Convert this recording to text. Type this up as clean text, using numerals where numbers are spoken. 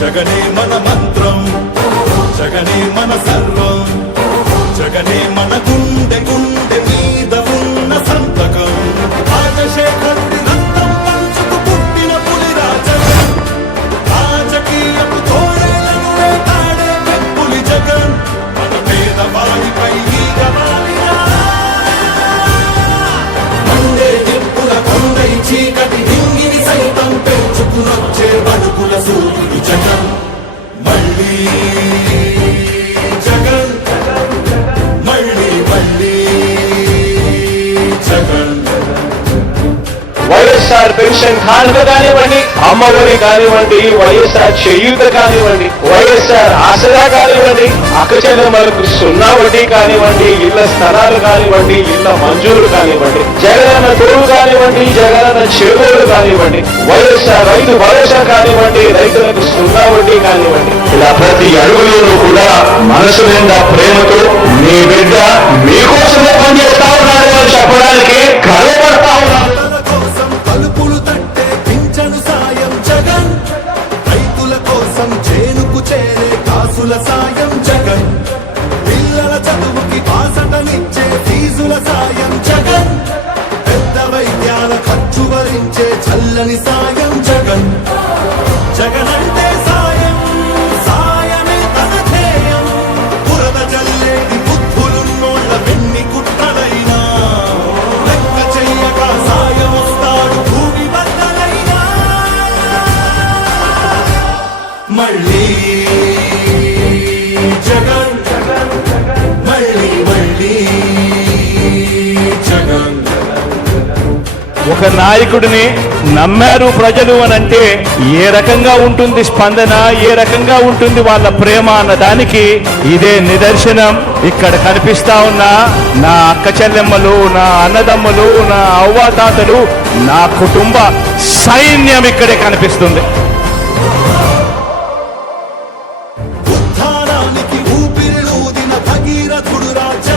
జగనే మన మంత్రం, జగనే మన సర్వం, జగనే మన గుండె గుండె మీద ఉన్న సంతకం. రాజశేఖరుడి రక్తం పంచుకు పుట్టిన పులిరా జగన్, రాజకీయపు తోడేలను వేటాడే పెప్పులి జగన్. మన పేదవాడిపై ఈగవాలిరా మండే నిప్పుల కొండై చీకటి హింగిని సైతం పెంచుకునొచ్చే బడుకుల సూర్యుడు జగన్. మళ్ళీ జగన్, మళ్ళీ మళ్ళీ జగన్. వైఎస్ఆర్ పెన్షన్ కానుక కానివ్వండి, అమ్మఒడి కానివ్వండి, వైఎస్ఆర్ చేయూత కానివ్వండి, వైఎస్ఆర్ ఆసరా కానివ్వండి, అక్కచెల్లెమ్మలకు 0 వడ్డీ కానివ్వండి, ఇళ్ల స్థలాలు కానివ్వండి, ఇళ్ల మంజూరు కానివ్వండి, జగనన్న తోడు కానివ్వండి, జగనన్న చేదోడు కానివ్వండి, వైఎస్ఆర్ రైతు భరోసా కానివ్వండి, రైతులకు 0 వడ్డీ కానివ్వండి, ఇలా ప్రతి అడుగులోనూ కూడా మనసు నిండా ప్రేమతో మీ బిడ్డ మీకోసమే పనిచేస్తా ఉన్నాడు అని చెప్పడానికి గర్వపడతా ఉన్నాను. తలుపులు తట్టే పింఛను సాయం జగన్, రైతుల కోసం చేనుకు చేరే కాసుల సాయం జగన్, పిల్లల చదువుకి బాసటనిచ్చే ఫీజుల సాయం జగన్, పెద్ద వైద్యాల ఖర్చు భరించే చల్లని సాయం జగన్. జగన్ అంటే సాయం, సాయమే తన ధ్యేయం. బురద జల్లేది బుద్ధులున్నోళ్ళ వెన్ని కుట్రలైనా లెక్క చెయ్యక సాయం వస్తాడు భూమి బద్దలైనా. మళ్ళీ జగన్, మళ్ళీ మళ్ళీ జగన్. ఒక నాయకుడిని నమ్మారు ప్రజలు అనంటే ఏ రకంగా ఉంటుంది స్పందన, ఏ రకంగా ఉంటుంది వాళ్ళ ప్రేమ అన్న దానికి ఇదే నిదర్శనం. ఇక్కడ కనిపిస్తా ఉన్న నా అక్క చెల్లెమ్మలు, నా అన్నదమ్ములు, నా అవ్వాతాతలు, నా కుటుంబ సైన్యం ఇక్కడే కనిపిస్తుంది. ఉత్థానానికి ఊపిరిలూదిన భగీరథుడు రాజా